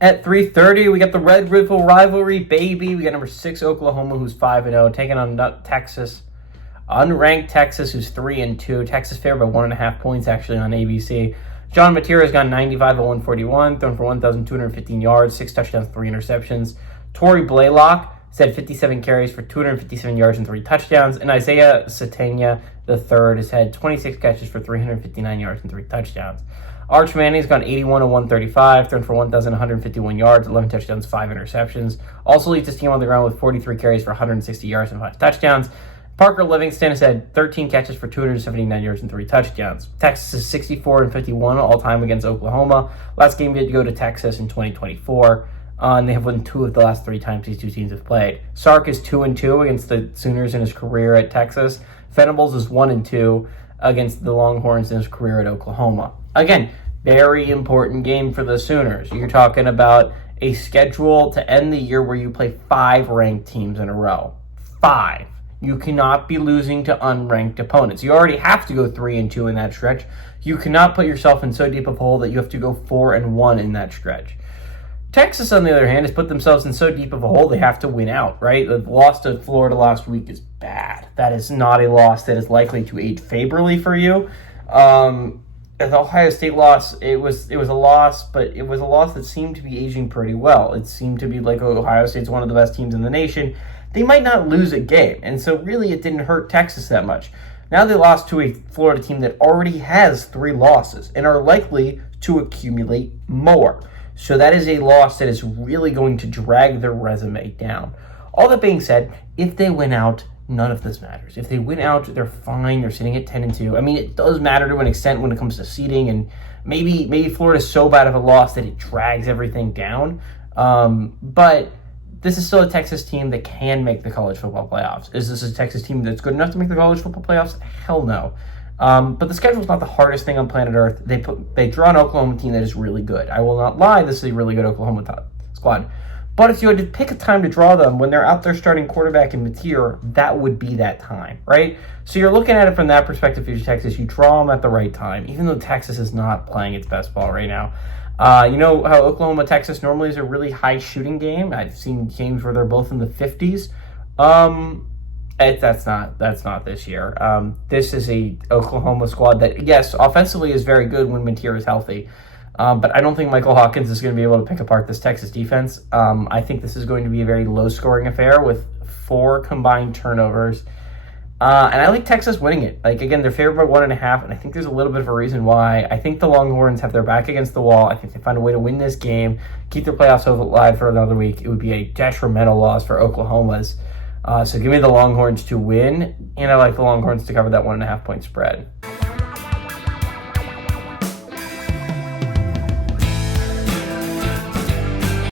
At 3:30, we got the Red River rivalry, baby. We got number 6 Oklahoma, who's 5-0, taking on Texas. Unranked Texas, who's 3-2. Texas favored by 1.5 points, actually, on ABC. John Mateer has gone 95 of 141, thrown for 1,215 yards, 6 touchdowns, 3 interceptions. Torrey Blaylock has had 57 carries for 257 yards and 3 touchdowns. And Isaiah Satania III has had 26 catches for 359 yards and 3 touchdowns. Arch Manning's gone 81 of 135, thrown for 1,151 yards, 11 touchdowns, 5 interceptions. Also leads his team on the ground with 43 carries for 160 yards and 5 touchdowns. Parker Livingston has had 13 catches for 279 yards and 3 touchdowns. Texas is 64 and 51 all time against Oklahoma. Last game did go to Texas in 2024, and they have won 2 of the last 3 times these two teams have played. Sark is 2-2 against the Sooners in his career at Texas. Venables is 1-2 against the Longhorns in his career at Oklahoma. Again, very important game for the Sooners. You're talking about a schedule to end the year where you play 5 ranked teams in a row. 5. You cannot be losing to unranked opponents. You already have to go 3-2 in that stretch. You cannot put yourself in so deep of a hole that you have to go 4-1 in that stretch. Texas, on the other hand, has put themselves in so deep of a hole they have to win out, right? The loss to Florida last week is bad. That is not a loss that is likely to age favorably for you. The Ohio State loss, it was a loss, but it was a loss that seemed to be aging pretty well. It seemed to be like Ohio State's one of the best teams in the nation. They might not lose a game, and so really it didn't hurt Texas that much. Now they lost to a Florida team that already has 3 losses and are likely to accumulate more. So that is a loss that is really going to drag their resume down. All that being said, if they win out, none of this matters. If they win out, they're fine. They're sitting at 10-2. I mean, it does matter to an extent when it comes to seeding, and maybe Florida's so bad of a loss that it drags everything down. But this is still a Texas team that can make the college football playoffs. Is this a Texas team that's good enough to make the college football playoffs? Hell no. But the schedule is not the hardest thing on planet Earth. They draw an Oklahoma team that is really good. I will not lie, this is a really good Oklahoma squad. But if you had to pick a time to draw them when they're out there starting quarterback in Mateer, that would be that time, right? So you're looking at it from that perspective. If you're Texas, you draw them at the right time, even though Texas is not playing its best ball right now. You know how Oklahoma-Texas normally is a really high shooting game? I've seen games where they're both in the 50s. That's not this year. This is a Oklahoma squad that, yes, offensively is very good when Mateer is healthy. But I don't think Michael Hawkins is going to be able to pick apart this Texas defense. I think this is going to be a very low-scoring affair with 4 combined turnovers. And I like Texas winning it. Like, again, they're favored by 1.5, and I think there's a little bit of a reason why. I think the Longhorns have their back against the wall. I think they find a way to win this game, keep their playoffs alive for another week. It would be a detrimental loss for Oklahoma's. So give me the Longhorns to win, and I like the Longhorns to cover that 1.5 point spread.